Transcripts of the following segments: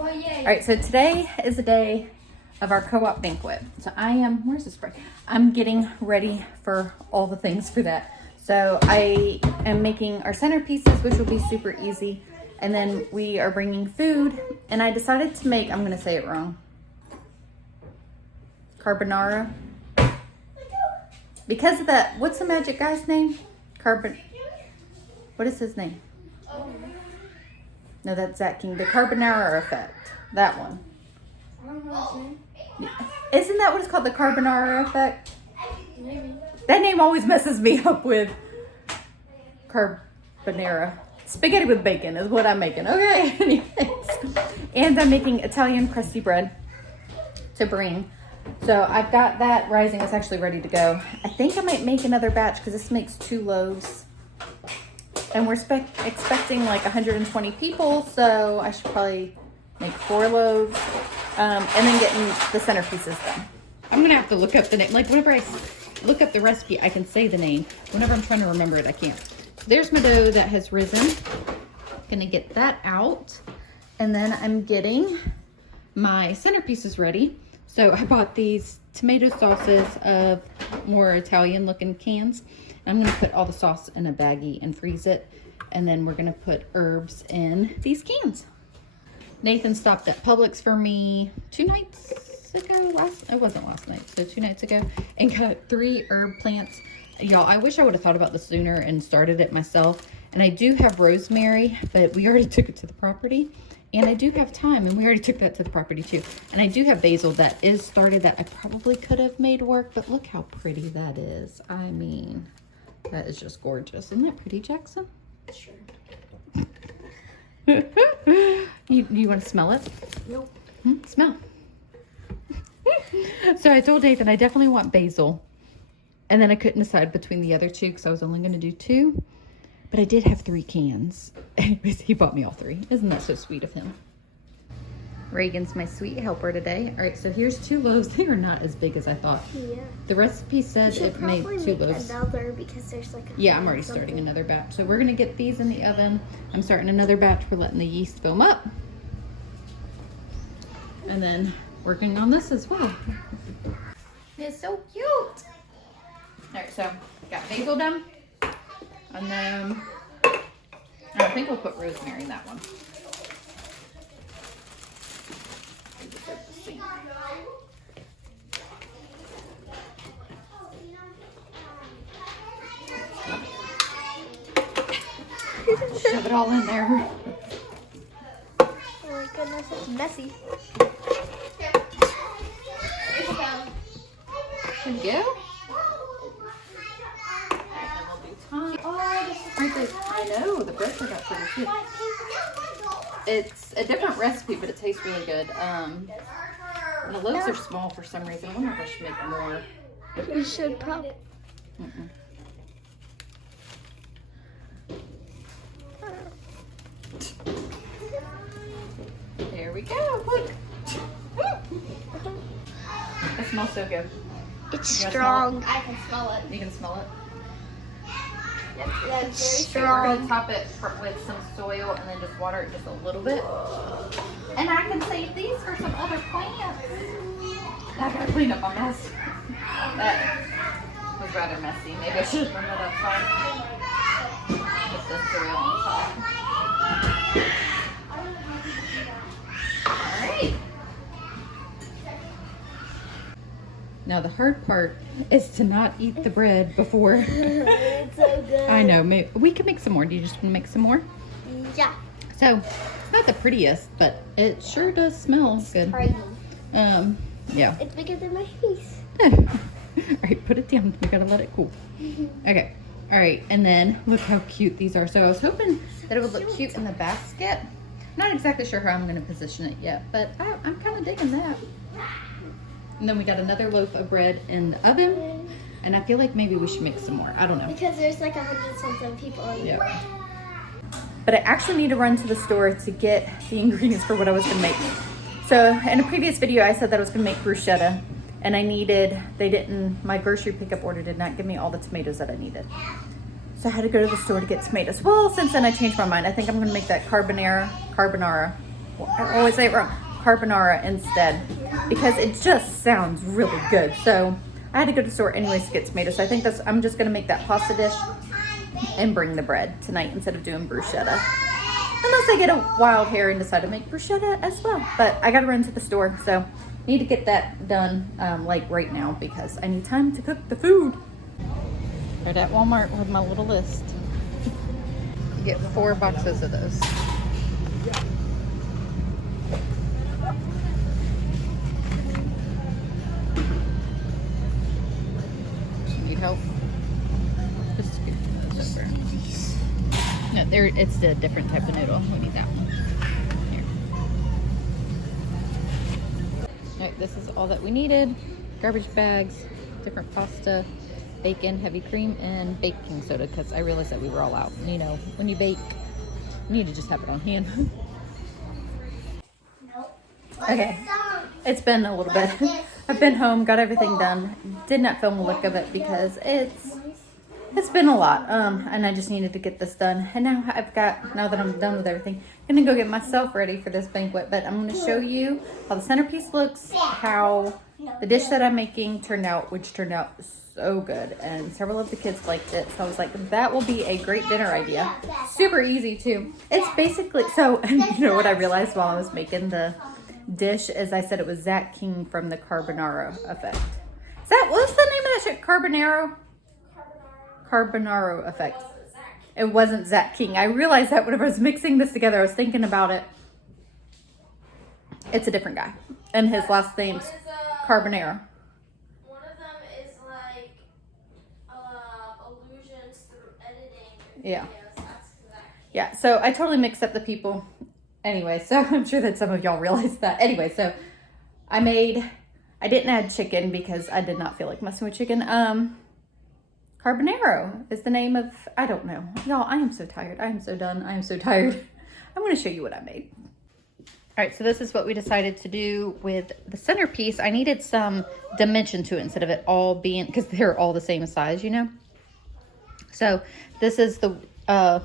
All right, so today is the day of our co-op banquet. So where's the spray? I'm getting ready for all the things for that. So I am making our centerpieces, which will be super easy. And then we are bringing food. And I decided to make, I'm going to say it wrong, carbonara. Because of that, what's the magic guy's name? What is his name? No, that's Zach King. The carbonara effect. That one. I don't know his name. Isn't that what it's called? The carbonara effect? Maybe. That name always messes me up with carbonara. Spaghetti with bacon is what I'm making. Okay, anyways. And I'm making Italian crusty bread to bring. So I've got that rising. It's actually ready to go. I think I might make another batch because this makes 2 loaves. And we're expecting like 120 people. So I should probably make 4 loaves. And then getting the centerpieces done. I'm going to have to look up the name. Like whenever I look up the recipe, I can say the name. Whenever I'm trying to remember it, I can't. So there's my dough that has risen. Gonna get that out. And then I'm getting my centerpieces ready. So I bought these tomato sauces of more Italian looking cans. I'm gonna put all the sauce in a baggie and freeze it. And then we're gonna put herbs in these cans. Nathan stopped at Publix for me 2 nights ago. It wasn't last night, so 2 nights ago, and got 3 herb plants. Y'all, I wish I would have thought about this sooner and started it myself. And I do have rosemary, but we already took it to the property. And I do have thyme, and we already took that to the property too. And I do have basil that is started that I probably could have made work, but look how pretty that is. I mean, that is just gorgeous. Isn't that pretty, Jackson? Sure. You want to smell it? Nope. Smell. So I told Nathan I definitely want basil. And then I couldn't decide between the other 2 because I was only going to do 2. But I did have 3 cans. Anyways, he bought me all 3. Isn't that so sweet of him? Reagan's my sweet helper today. All right, so here's 2 loaves. They are not as big as I thought. Yeah. The recipe said it made 2 loaves. Another because there's like a yeah, I'm already starting another batch. So we're going to get these in the oven. I'm starting another batch. We're letting the yeast foam up. And then working on this as well. It's so cute. All right, so got basil done. And then I think we'll put rosemary in that one. Shove it all in there. Oh my goodness, it's messy. There you go. I know, the bread turned out pretty good. It's a different recipe, but it tastes really good. And the loaves are small for some reason. I wonder if I should make more. You should probably. There we go. Look. It smells so good. It's strong. I can smell it. You can smell it? Yeah, it's very We're going to strong. top it with some soil and then just water it just a little bit. And I can save these for some other plants. I gotta clean up my mess. That was rather messy. Maybe I should have done that outside. Put the soil on top. Alright. Now the hard part is to not eat the bread before. It's so good. I know. Maybe we can make some more. Do you just want to make some more? Yeah. So it's not the prettiest, but it sure does smell good. Pretty. Yeah. It's bigger than my face. All right, put it down. We gotta let it cool. Okay. All right, and then look how cute these are. So I was hoping that it would look cute in the basket. Not exactly sure how I'm gonna position it yet, but I'm kind of digging that. And then we got another loaf of bread in the oven, and I feel like maybe we should make some more. I don't know. Because there's like 100-something people on Yeah. But I actually need to run to the store to get the ingredients for what I was gonna make. So in a previous video, I said that I was gonna make bruschetta, and my grocery pickup order did not give me all the tomatoes that I needed. So I had to go to the store to get tomatoes. Well, since then I changed my mind. I think I'm gonna make that carbonara I always say it wrong, carbonara instead, because it just sounds really good. So I had to go to the store anyways to get tomatoes. So I think I'm just gonna make that pasta dish and bring the bread tonight instead of doing bruschetta. Unless I get a wild hair and decide to make bruschetta as well. But I gotta run to the store, so need to get that done like right now because I need time to cook the food. They're at Walmart with my little list. You get 4 boxes of those. Need help? Just scoop those over. No, it's a different type of noodle. We need that one. Here. All right, this is all that we needed. Garbage bags, different pasta, bacon, heavy cream, and baking soda because I realized that we were all out. You know, when you bake, you need to just have it on hand. Okay, it's been a little bit. I've been home, got everything done. Did not film a lick of it because it's been a lot. And I just needed to get this done. And now now that I'm done with everything, I'm gonna go get myself ready for this banquet. But I'm gonna show you how the centerpiece looks, how the dish that I'm making turned out, which turned out so good. And several of the kids liked it. So I was like, that will be a great dinner idea. Super easy too. It's basically, so you know what I realized while I was making the dish is I said it was Zach King from the Carbonara Effect. What's the name of that shit? Carbonaro Effect. It wasn't Zach King. I realized that whenever I was mixing this together, I was thinking about it. It's a different guy. And his last name's Carbonaro. One of them is like allusions through editing. Yeah. That's Yeah, so I totally mixed up the people. Anyway, so I'm sure that some of y'all realized that. Anyway, so I didn't add chicken because I did not feel like messing with chicken. Carbonaro is the name of, I don't know. Y'all, I am so tired. I am so done. I am so tired. I'm going to show you what I made. All right, so this is what we decided to do with the centerpiece. I needed some dimension to it instead of it all being, because they're all the same size, you know? So this is the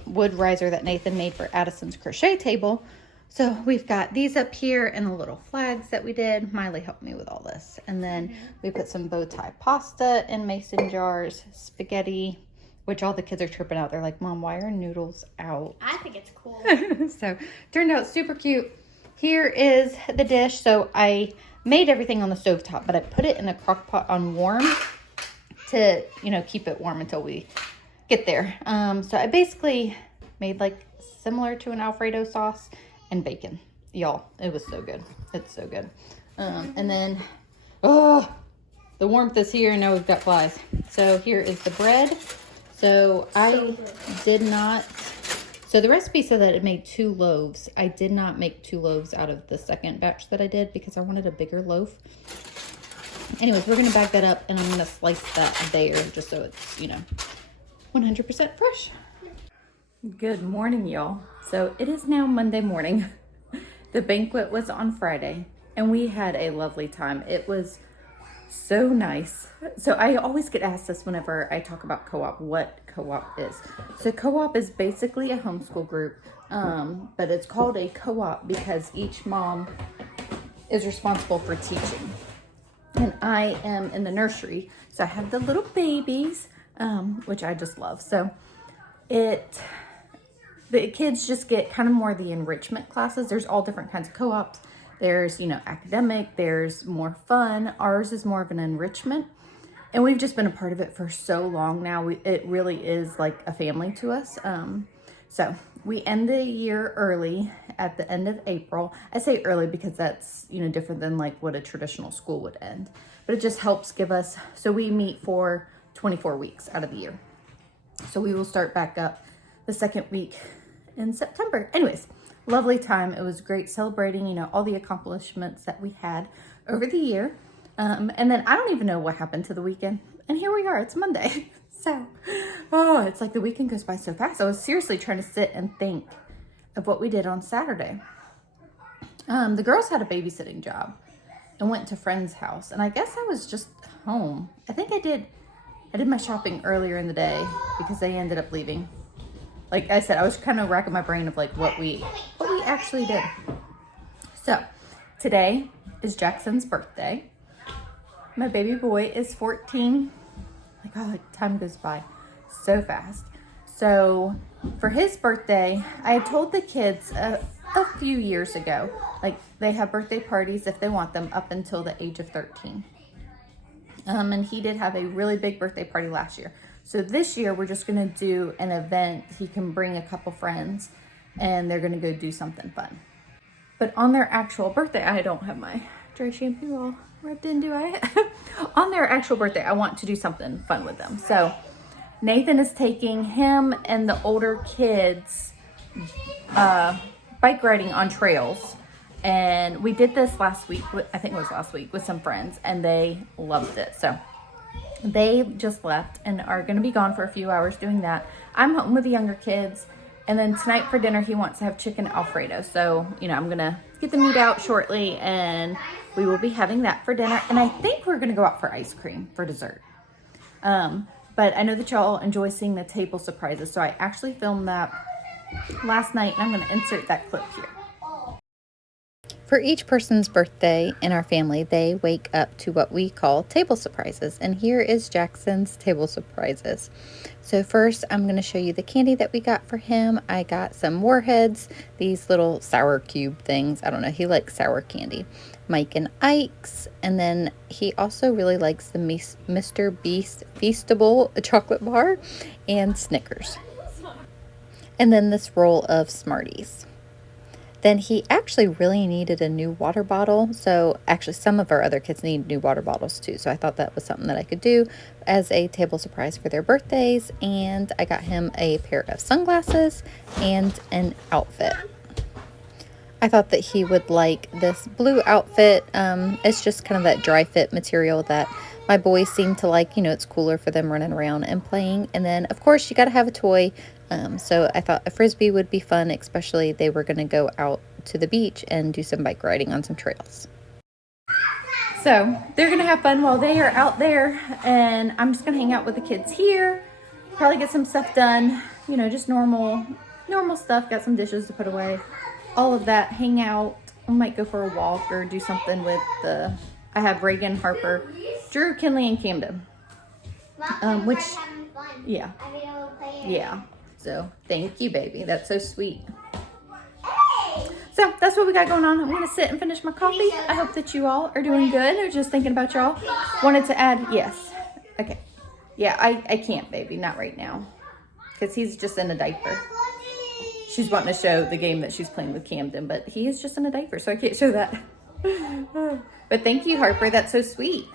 wood riser that Nathan made for Addison's crochet table. So we've got these up here and the little flags that we did. Miley helped me with all this. And then we put some bow tie pasta in mason jars, spaghetti, which all the kids are tripping out. They're like, Mom, why are noodles out? I think it's cool. So turned out super cute. Here is the dish. So I made everything on the stovetop, but I put it in a crock pot on warm to, you know, keep it warm until we get there. So I basically made like similar to an Alfredo sauce and bacon. Y'all, it was so good. It's so good. And then, the warmth is here and now we've got flies. So here is the bread. So I did not, so the recipe said that it made 2 loaves. I did not make 2 loaves out of the second batch that I did because I wanted a bigger loaf. Anyways, we're going to bag that up and I'm going to slice that there just so it's, you know, 100% fresh. Good morning, y'all. So it is now Monday morning. The banquet was on Friday and we had a lovely time. It was so nice. So I always get asked this whenever I talk about co-op, what co-op is. So co-op is basically a homeschool group, but it's called a co-op because each mom is responsible for teaching. And I am in the nursery, so I have the little babies, which I just love. So the kids just get kind of more of the enrichment classes. There's all different kinds of co-ops. There's, you know, academic, there's more fun. Ours is more of an enrichment. And we've just been a part of it for so long now. It really is like a family to us. So we end the year early at the end of April. I say early because that's, you know, different than like what a traditional school would end. But it just helps give us, so we meet for 24 weeks out of the year. So we will start back up the second week in September. Anyways, lovely time. It was great celebrating, you know, all the accomplishments that we had over the year. And then I don't even know what happened to the weekend. And here we are, it's Monday. So, it's like the weekend goes by so fast. I was seriously trying to sit and think of what we did on Saturday. The girls had a babysitting job and went to a friend's house. And I guess I was just home. I think I did my shopping earlier in the day because they ended up leaving. Like I said, I was kind of racking my brain of like what we actually did. So today is Jackson's birthday. My baby boy is 14. Like, oh, time goes by so fast. So for his birthday, I had told the kids a few years ago, like they have birthday parties if they want them up until the age of 13. And he did have a really big birthday party last year. So this year we're just gonna do an event. He can bring a couple friends and they're gonna go do something fun. But on their actual birthday, I don't have my dry shampoo all rubbed in, do I? On their actual birthday, I want to do something fun with them. So Nathan is taking him and the older kids bike riding on trails. And we did this last week, I think it was last week, with some friends, and they loved it. So they just left and are going to be gone for a few hours doing that. I'm home with the younger kids. And then tonight for dinner, he wants to have chicken Alfredo. So, you know, I'm going to get the meat out shortly and we will be having that for dinner. And I think we're going to go out for ice cream for dessert. But I know that y'all enjoy seeing the table surprises. So I actually filmed that last night and I'm going to insert that clip here. For each person's birthday in our family, they wake up to what we call table surprises. And here is Jackson's table surprises. So first, I'm going to show you the candy that we got for him. I got some Warheads, these little sour cube things. I don't know, he likes sour candy. Mike and Ike's. And then he also really likes the Mr. Beast Feastable chocolate bar and Snickers. And then this roll of Smarties. Then he actually really needed a new water bottle. So actually some of our other kids need new water bottles too. So I thought that was something that I could do as a table surprise for their birthdays. And I got him a pair of sunglasses and an outfit. I thought that he would like this blue outfit. It's just kind of that dry fit material that my boys seem to like. You know, it's cooler for them running around and playing. And then of course you got to have a toy. So I thought a Frisbee would be fun, especially they were going to go out to the beach and do some bike riding on some trails. So they're going to have fun while they are out there, and I'm just going to hang out with the kids here, probably get some stuff done, you know, just normal stuff, got some dishes to put away, all of that, hang out. I might go for a walk or do something with I have Reagan, Harper, Drew, Kinley, and Camden. Yeah. So thank you, baby. That's so sweet. So that's what we got going on. I'm going to sit and finish my coffee. I hope that you all are doing good. Or just thinking about y'all. Wanted to add, yes. Okay. Yeah, I can't, baby. Not right now. Because he's just in a diaper. She's wanting to show the game that she's playing with Camden. But he is just in a diaper, so I can't show that. But thank you, Harper. That's so sweet.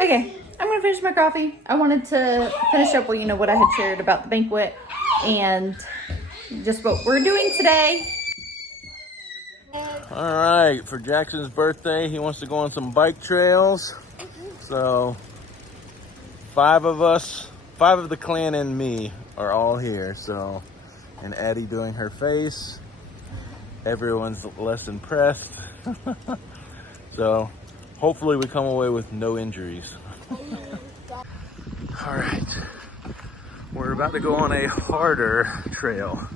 Okay. I'm going to finish my coffee. I wanted to finish up, well, you know, what I had shared about the banquet and just what we're doing today. All right, for Jackson's birthday, he wants to go on some bike trails. So 5 of us, 5 of the clan and me are all here. So, and Addie doing her face. Everyone's less impressed. So hopefully we come away with no injuries. All right, we're about to go on a harder trail.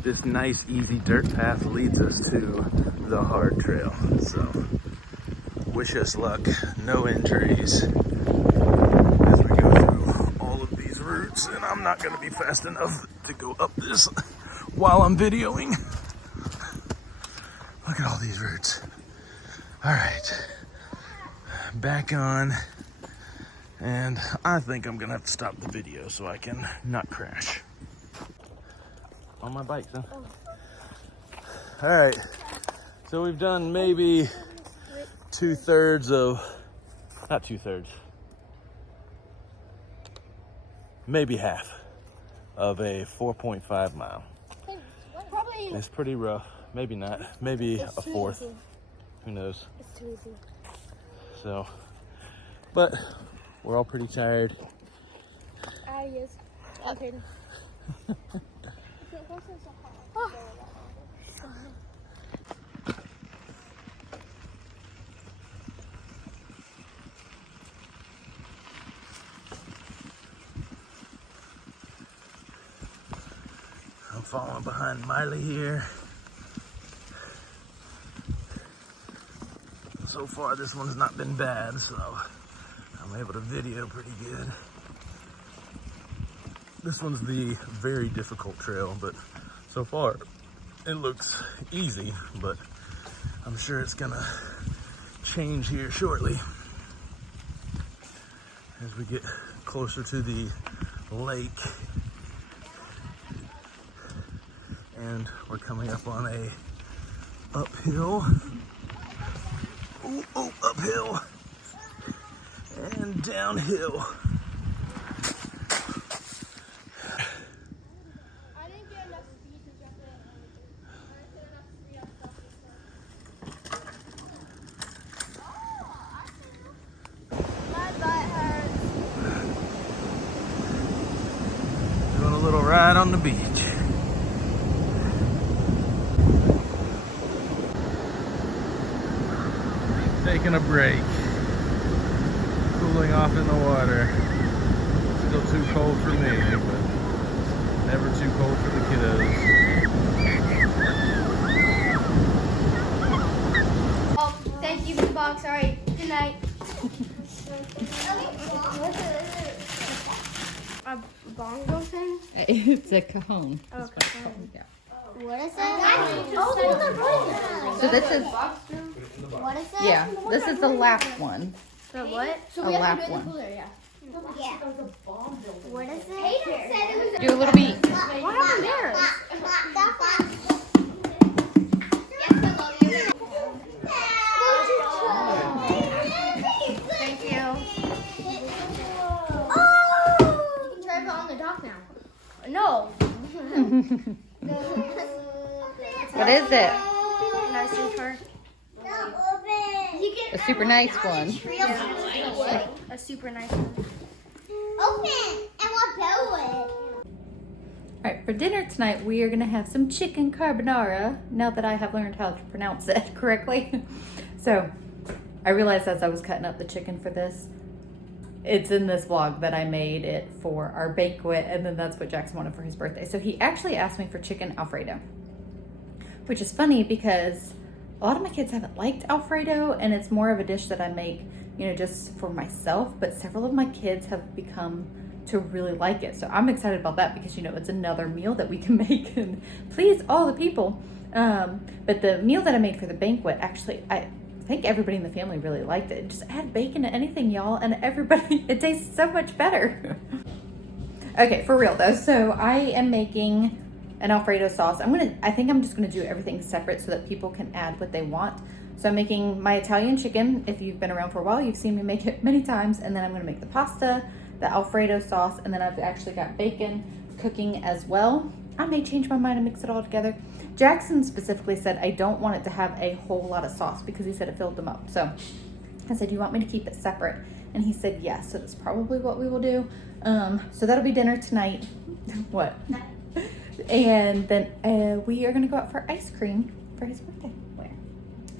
This nice, easy dirt path leads us to the hard trail. So wish us luck, no injuries as we go through all of these routes. And I'm not gonna be fast enough to go up this while I'm videoing. Look at all these routes. All right, back on. And I think I'm gonna have to stop the video so I can not crash. On my bike, huh? All right, so we've done maybe 2/3 of, not 2/3, maybe half of a 4.5 mile. It's pretty rough, maybe not, maybe a fourth, who knows. It's too easy. So, but we're all pretty tired. Yes. Okay. I'm following behind Miley here. so far this one's not been bad, so I'm able to video pretty good. This one's the very difficult trail, but so far it looks easy, but I'm sure it's gonna change here shortly as we get closer to the lake. And we're coming up on a uphill. Oh, uphill and downhill. I didn't get enough speed to jump it. I didn't get enough speed on top of this. My butt hurts. Doing a little ride on the beach. Taking a break. Cooling off in the water. Still too cold for me, but never too cold for the kiddos. Oh, thank you for the box. All right, good night. A bongo thing? It's a cajon. Oh, cajon. Yeah. What is that? Oh, So this is, what is that? yeah, this is the lap one. The what? A lap one. Yeah. What is it? Do a little beat. What happened there? Thank you. Oh! You can drive it on the dock now. No. What is it? Nice car. A super nice one. A super nice one. Open and we'll blow it. Alright, for dinner tonight we are going to have some chicken carbonara, now that I have learned how to pronounce it correctly. So, I realized as I was cutting up the chicken for this, it's in this vlog that I made it for our banquet, and then that's what Jackson wanted for his birthday. So he actually asked me for chicken Alfredo, which is funny because a lot of my kids haven't liked Alfredo, and it's more of a dish that I make, you know, just for myself, but several of my kids have become to really like it. So I'm excited about that because, you know, it's another meal that we can make and please all the people. But the meal that I made for the banquet, actually, I think everybody in the family really liked it. Just add bacon to anything, y'all, and everybody, it tastes so much better. Okay, for real though. So I am making an Alfredo sauce. I think I'm just gonna do everything separate so that people can add what they want. So I'm making my Italian chicken. If you've been around for a while, you've seen me make it many times. And then I'm gonna make the pasta, the Alfredo sauce, and then I've actually got bacon cooking as well. I may change my mind and mix it all together. Jackson specifically said I don't want it to have a whole lot of sauce because he said it filled them up. So I said, do you want me to keep it separate? And he said yes, so that's probably what we will do. So that'll be dinner tonight. What? And then we are gonna go out for ice cream for his birthday. Where?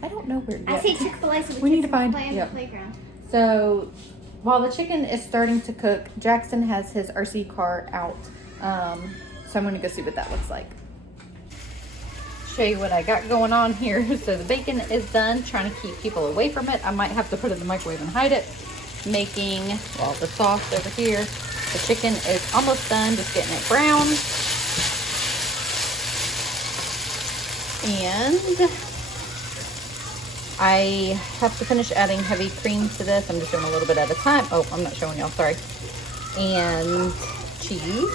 I don't know where yet. I say Chick-fil-A so We need to find, play on yep. the playground. So while the chicken is starting to cook, Jackson has his RC car out. So I'm gonna go see what that looks like. Show you what I got going on here. So the bacon is done, trying to keep people away from it. I might have to put it in the microwave and hide it. Making, well, the sauce over here. The chicken is almost done, just getting it brown. And I have to finish adding heavy cream to this. I'm just doing a little bit at a time. Oh, I'm not showing y'all, sorry. And cheese.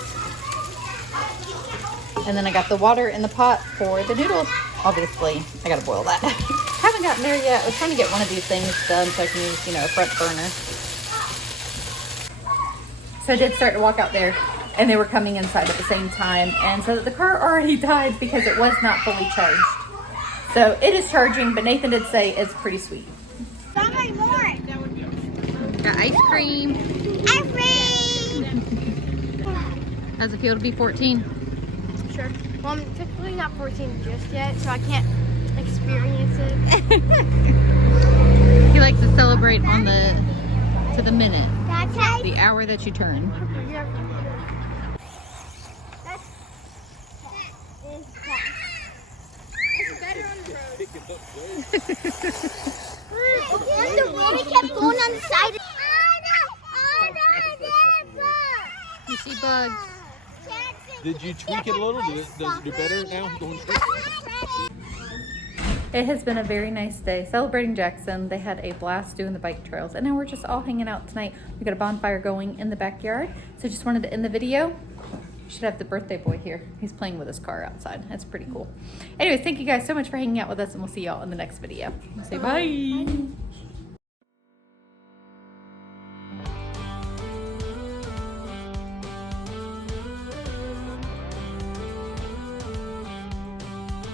And then I got the water in the pot for the noodles. Obviously, I gotta boil that. Haven't gotten there yet. I was trying to get one of these things done so I can use, you know, a front burner. So I did start to walk out there, and they were coming inside at the same time. And so the car already died because it was not fully charged. So it is charging, but Nathan did say it's pretty sweet. Got Got ice cream. Ice cream! How's it feel to be 14? Sure. Well, I'm technically not 14 just yet, so I can't experience it. He likes to celebrate on to the minute, That's right. the hour that you turn. Yeah. It's better on the road. On the road, we kept going on the side. You see bugs. Did you tweak it a little? Does it do better now going straight? It has been a very nice day celebrating Jackson. They had a blast doing the bike trails, and now we're just all hanging out tonight. We got a bonfire going in the backyard. So just wanted to end the video. You should have the birthday boy here. He's playing with his car outside. That's pretty cool. Anyways, thank you guys so much for hanging out with us, and we'll see y'all in the next video. Say bye.